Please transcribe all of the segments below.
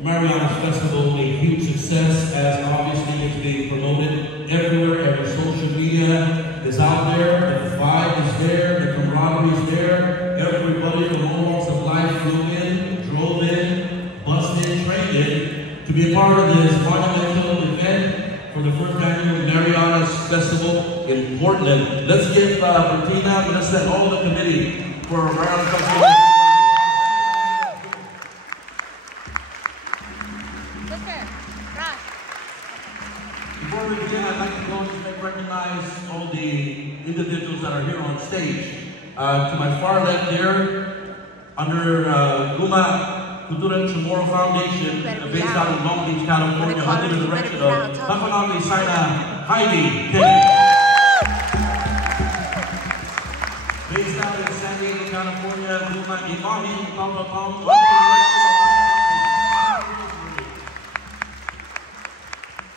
Mariana's Festival a huge success, as obviously it's being promoted everywhere. Every social media is out there, the vibe is there, the camaraderie is there. Everybody from all walks of life flew in, drove in, bused in, trained in to be a part of this monumental event for the first annual Mariana's Festival in Portland. Let's give Martina, let's thank all the committee for Mariana's Festival. Before we begin, I'd like to go and recognize all the individuals that are here on stage. To my far left there, under Guma Cultura Chamorro Foundation, based out of Long Beach, California, under the direction of Kapanami Saina Heidi Kennedy. Based out in San Diego, California, Guma Imahin Pampapam.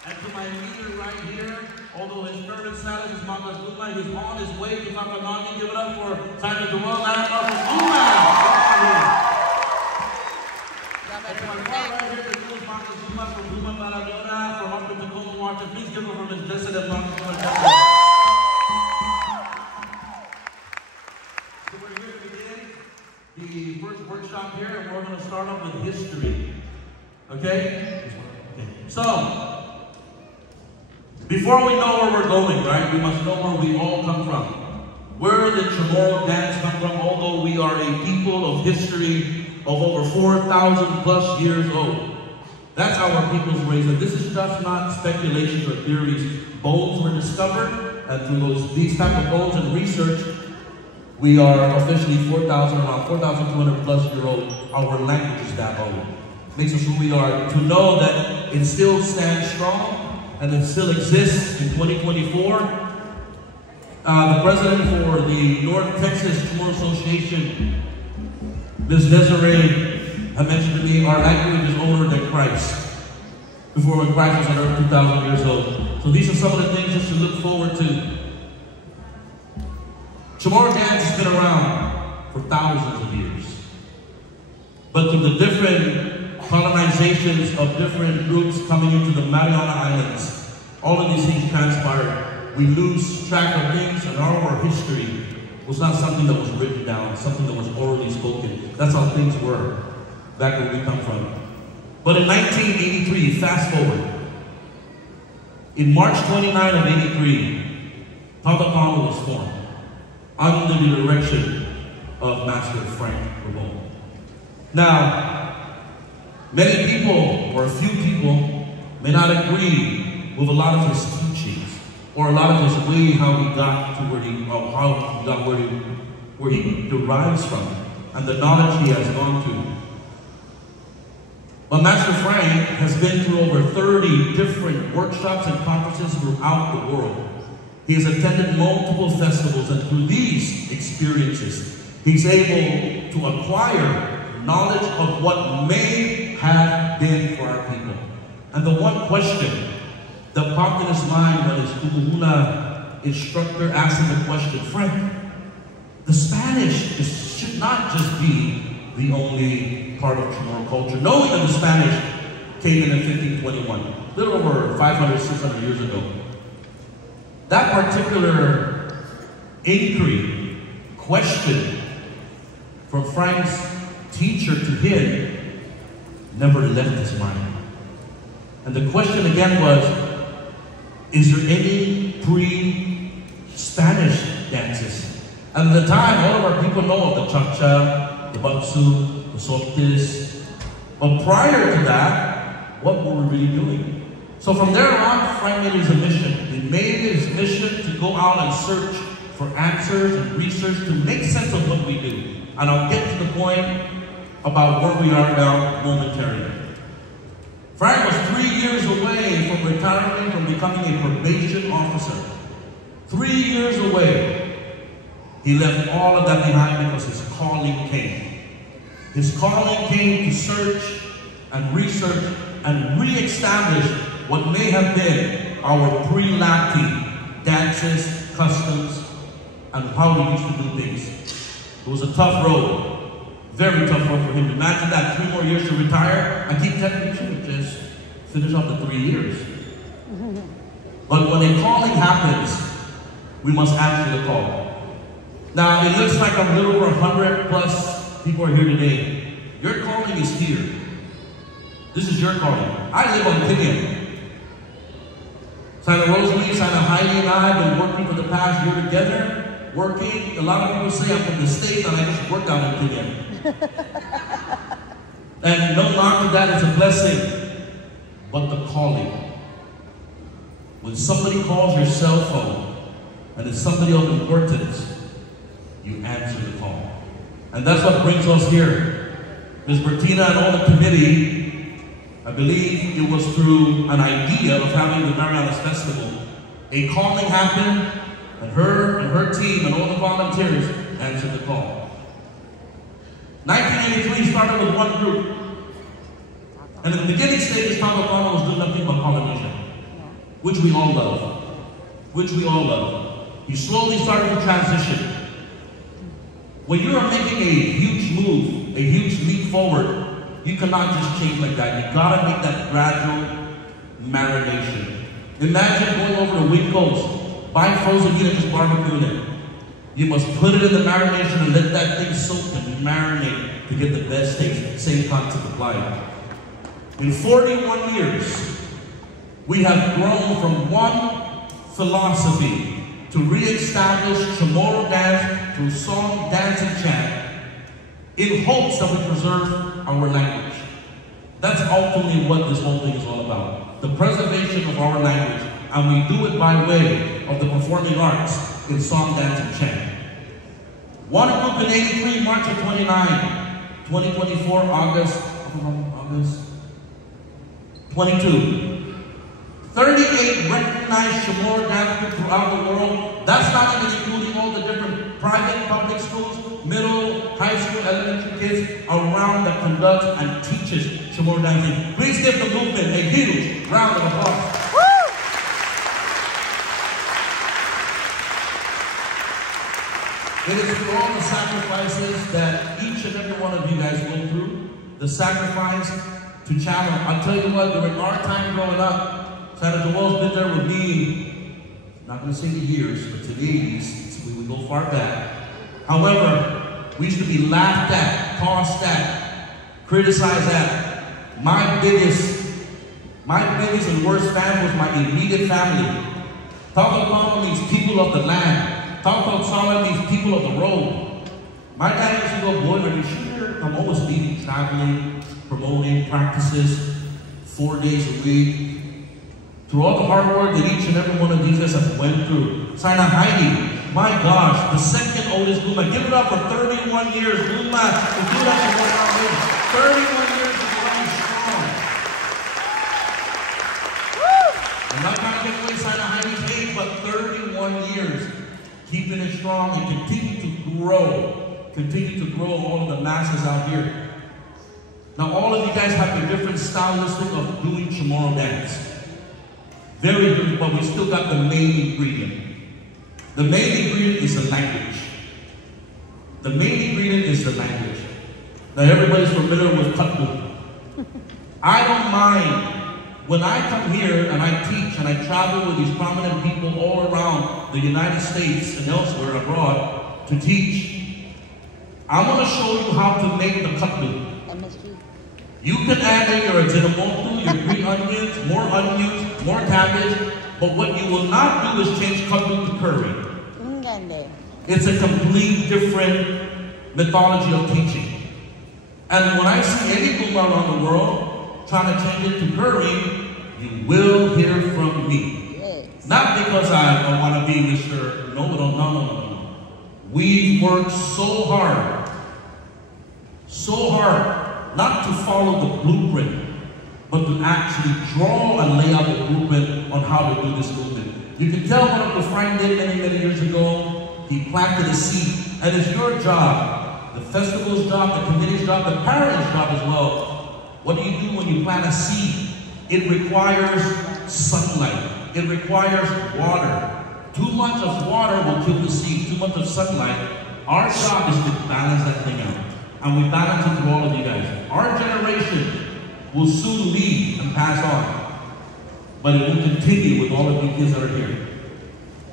And to my leader right here, although his current status is Mama Guma, he's on his way to Kapanami. Give it up for Simon Duval and Mama Guma. And to my far right here, the coolest Mama Guma from Guma Maradona, from up in Tacoma, Washington. Please give her from his blessed and Mama Guma. So we're here to begin the first workshop here, and we're going to start off with history. Okay? So, before we know where we're going, right, we must know where we all come from. Where did Chamorro dance come from? Although we are a people of history of over 4,000 plus years old. That's how our people's raised. And this is just not speculations or theories. Bones were discovered, and through these type of bones and research, we are officially 4,000, around 4,200 plus year old. Our language is that old. Makes us who we are. To know that it still stands strong, and it still exists in 2024. The president for the North Texas Chamorro Association, Ms. Desiree, had mentioned to me, our language is older than Christ. Before when Christ was on earth, 2,000 years old. So these are some of the things just to look forward to. Chamorro dance has been around for thousands of years. But through the different colonizations of different groups coming into the Mariana Islands, all of these things transpired. We lose track of things, and our history was not something that was written down, something that was orally spoken. That's how things were back where we come from. But in 1983, fast forward, in March 29 of 83, Pampapam was formed under the direction of Master Frank Ramon. Now, many people, or a few people, may not agree with a lot of his teachings, or a lot of his way how he got to where he, how he got where he derives from, and the knowledge he has gone to. But Master Frank has been through over 30 different workshops and conferences throughout the world. He has attended multiple festivals, and through these experiences, he's able to acquire knowledge of what may have been for our people. And the one question that popped in his mind when his Kumuhuna instructor asked him the question, Frank, the Spanish should not just be the only part of Chamorro culture. Knowing that the Spanish came in 1521, a little over 500, 600 years ago. That particular inquiry, question from Frank's teacher to him never left his mind. And the question again was, is there any pre-Spanish dances? And at the time, all of our people know of the cha-cha, the baksu, the soltis. But prior to that, what were we really doing? So from there on, Frank made his mission. He made his mission to go out and search for answers and research to make sense of what we do. And I'll get to the point about where we are now momentarily. Frank was 3 years away from retiring, from becoming a probation officer. 3 years away. He left all of that behind because his calling came. His calling came to search and research and re-establish what may have been our pre-Latin dances, customs, and how we used to do things. It was a tough road. Very tough road for him. Imagine that 3 more years to retire and keep technically should just finish up the 3 years. But when a calling happens, we must answer the call. Now, it looks like a little over 100 plus people are here today. Your calling is here. This is your calling. I live on Tinian. Santa Rosalie, Santa Heidi and I have been working for the past year together, working. A lot of people say I'm from the States and I just work out in Tinian. And no knock to that, it's a blessing. But the calling. When somebody calls your cell phone and it's somebody of importance, you answer the call. And that's what brings us here. Ms. Bertina and all the committee, I believe it was through an idea of having the Marianas Festival. A calling happened, and her team and all the volunteers answered the call. 1983 started with one group. And in the beginning stages, Father Obama was doing nothing but Polynesian, which we all love. Which we all love. He slowly started to transition. When you are making a huge move, a huge leap forward, you cannot just change like that. You gotta make that gradual marination. Imagine going over to Winco's, buying frozen meat and just barbecuing it. You must put it in the marination and let that thing soak and marinate to get the best taste. Same concept applied. In 41 years, we have grown from one philosophy to re-establish Chamorro dance through song, dance, and chant in hopes that we preserve our language. That's ultimately what this whole thing is all about. The preservation of our language. And we do it by way of the performing arts in song, dance, and chant. One group in 83, March of 29, 2024, August 22. 38 recognized Chamorro dance groups throughout the world. That's not even including all the different private public schools, middle, high school, elementary kids around that conduct and teaches Chamorro dancing. Please give the movement a huge round of applause. It is through all the sacrifices that each and every one of you guys go through. The sacrifice to channel. I'll tell you what, during our time growing up, Santa Joel's been there with me, not going to say the years, but to the 80s, so we go far back. However, we used to be laughed at, tossed at, criticized at. My biggest and worst fan was my immediate family. Taupapama means people of the land. Taupapama means people of the road. My dad used to go, boy, are you sure? I'm always leaving, traveling, promoting, practices, 4 days a week. Through all the hard work that each and every one of these guys have went through. Santa Heidi, my gosh, the second oldest Luma. Give it up for 31 years, Luma. To do that for 31 years of running strong. I'm not trying to get away Santa Heidi's age, but 31 years keeping it strong and continue to grow all of the masses out here. Now all of you guys have a different stylistic of doing Chamorro dance. Very good, but we still got the main ingredient. The main ingredient is the language. The main ingredient is the language. Now everybody's familiar with Katlu. I don't mind when I come here and I teach and I travel with these prominent people all around the United States and elsewhere abroad to teach. I'm going to show you how to make the Katlu. You can add in your ajinomoto, your green onions, more cabbage, but what you will not do is change Katlu to curry. It's a complete different mythology of teaching. And when I see any Luma around the world trying to change it to curry, you will hear from me. Yes. Not because I want to be Mr. No. We've worked so hard, not to follow the blueprint, but to actually draw and lay out the blueprint on how to do this movement. You can tell what Uncle Frank did many years ago. He planted a seed, and it's your job, the festival's job, the committee's job, the parents' job as well. What do you do when you plant a seed? It requires sunlight. It requires water. Too much of water will kill the seed. Too much of sunlight. Our job is to balance that thing out. And we balance it through all of you guys. Our generation will soon leave and pass on. But it will continue with all of you kids that are here.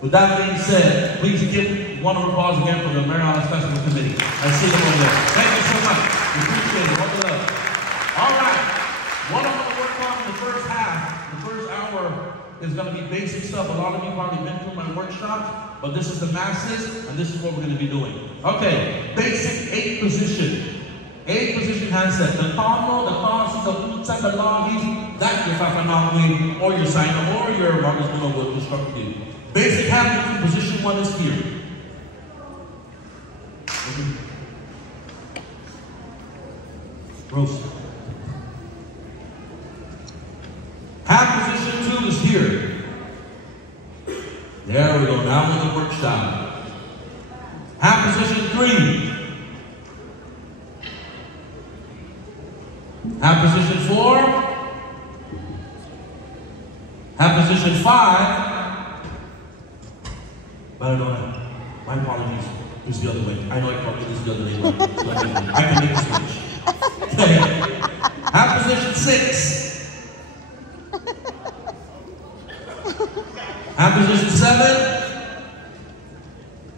With that being said, please give one of applause again for the Marianas Festival Committee. I see them over there. Thank you so much. We appreciate it. One love. All right. What I'm going to work on in the first half, the first hour, is going to be basic stuff. A lot of you probably been through my workshop, but this is the masses, and this is what we're going to be doing. Okay, basic 8 position. 8 position handset. The tono, the tono, the utsa, the longi, that your fafanangli, or your sign, or your Marcus Miller will instruct you. Basic hand position 1 is here. Rose. Hand position 2 is here. There we go, now in the workshop. Hand position 3. Hand position 4. Hand position 5. But I don't know. My apologies. It's the other way. I know I probably is the other way. So I can make the switch. Okay. Hand position 6. Hand position 7,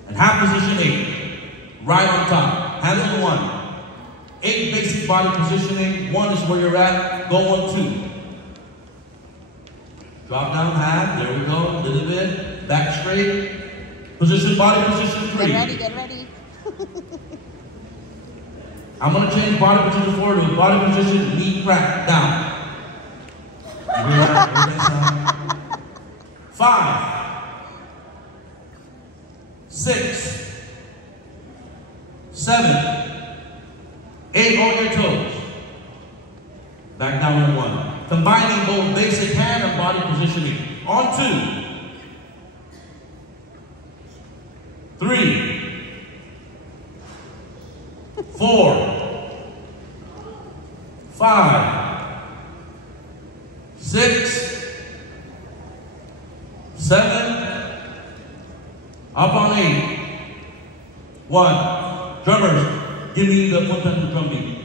and hand position 8, right on top. Hands on 1. 8 basic body positioning. 1 is where you're at. Go on 2. Drop down hand. There we go. A little bit. Back straight. Position body position 3. Get ready. Get ready. I'm gonna change body position 4 to body position knee crack down. You hear that? 5, 6, 7, 8 on your toes. Back down on 1. Combining both basic hand and body positioning. On 2, 3, 4, 5, 6, 7, up on 8, 1. Drummers, give me the foot-pedal drum beat.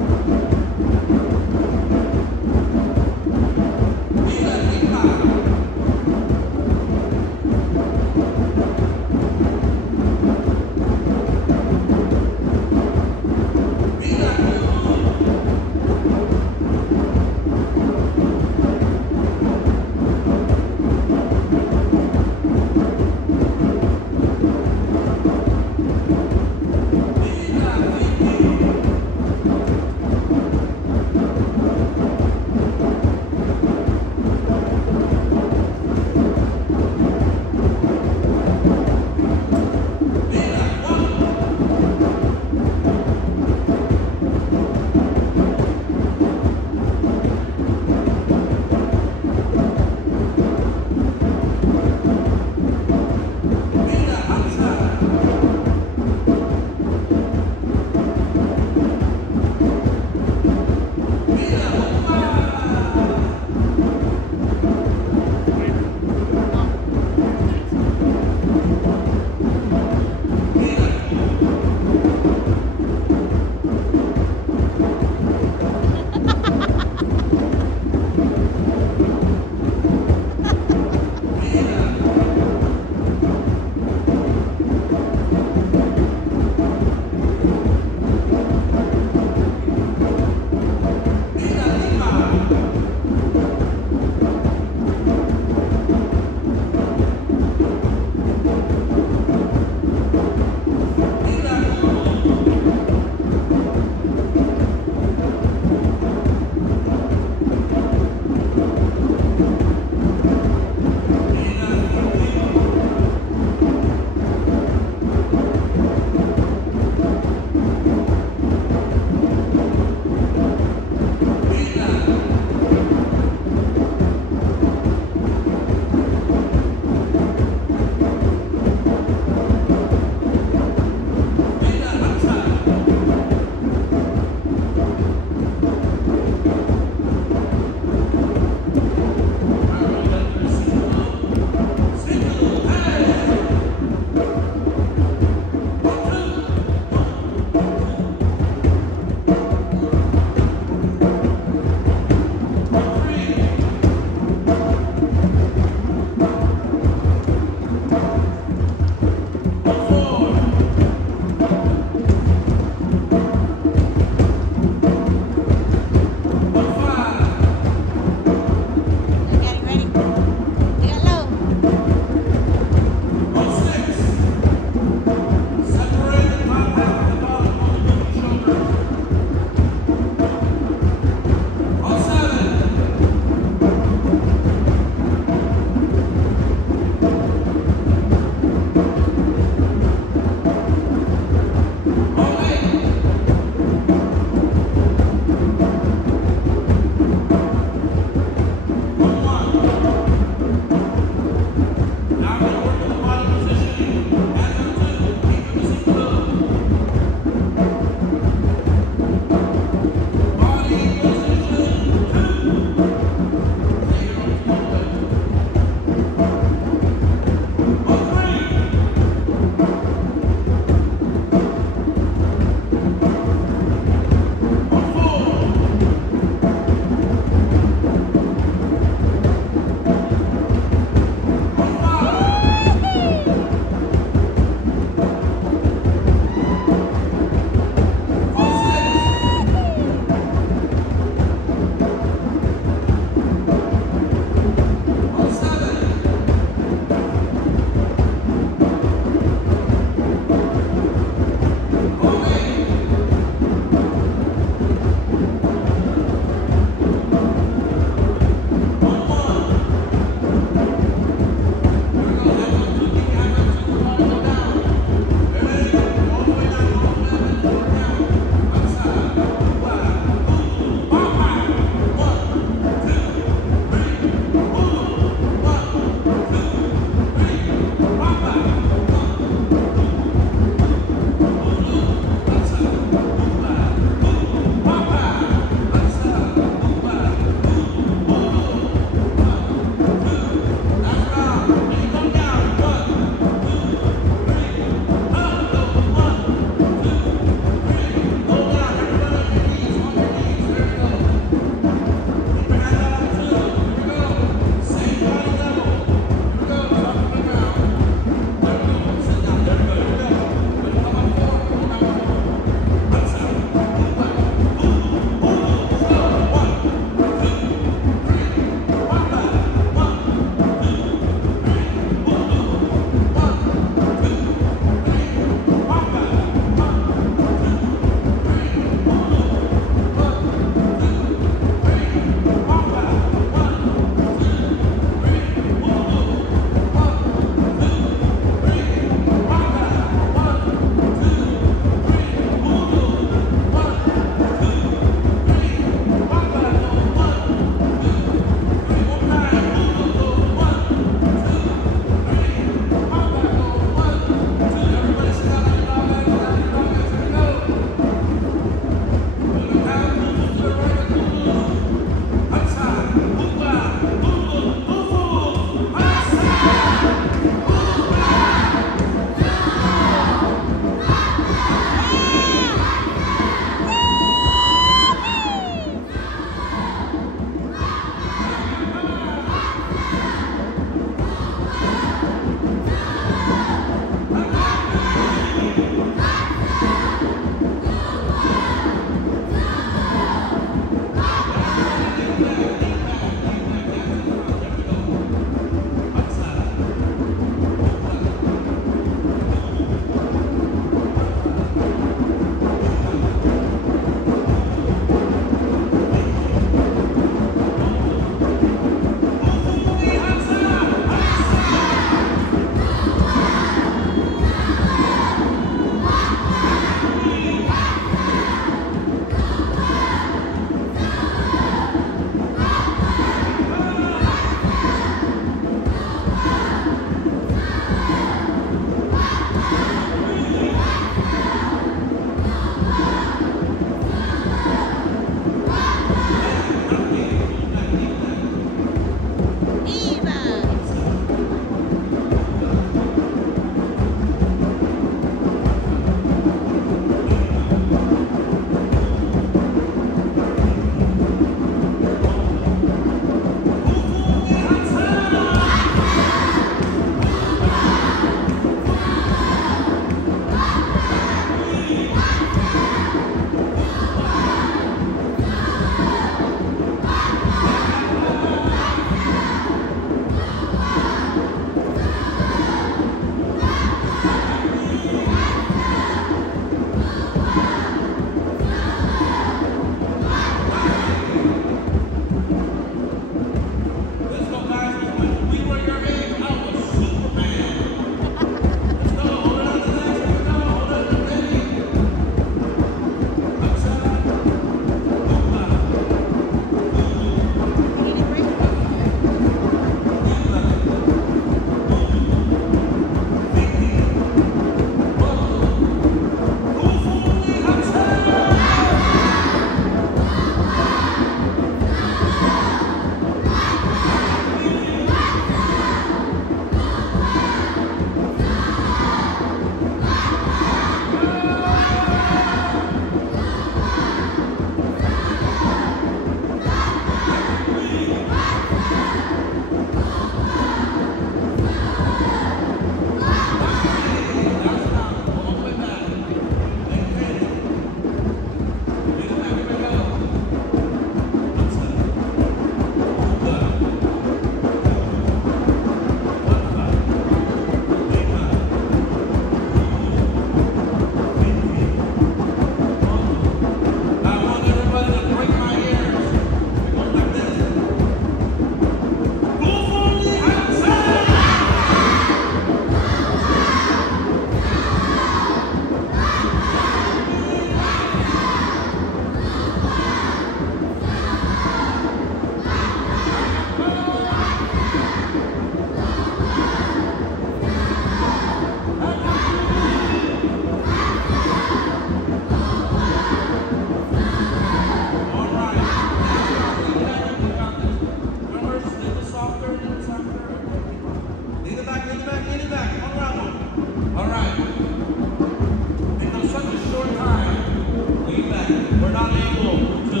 we're not able to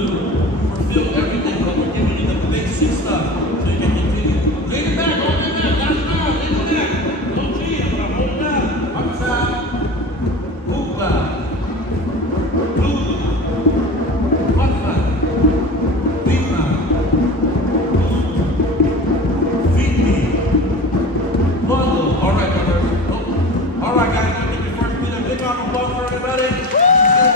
fulfill everything, but we're giving you the basic stuff so you can continue. Lean it back, hold it back, that's right, lean it back. Don't cheat, but I'm holding down. Upside, hoopla, lulu, butterfly, beatla, feet me, bundle. All right, brothers. Oh. All right, guys, let's get your first beat. A big round of applause for everybody. This is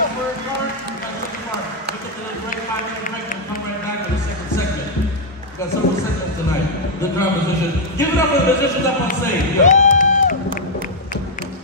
the first part. We got the second part. We take a little break, 5-minute break, and come right back to the second segment. We got several segments tonight. The drum position. Give it up for the musicians up on stage. Yo.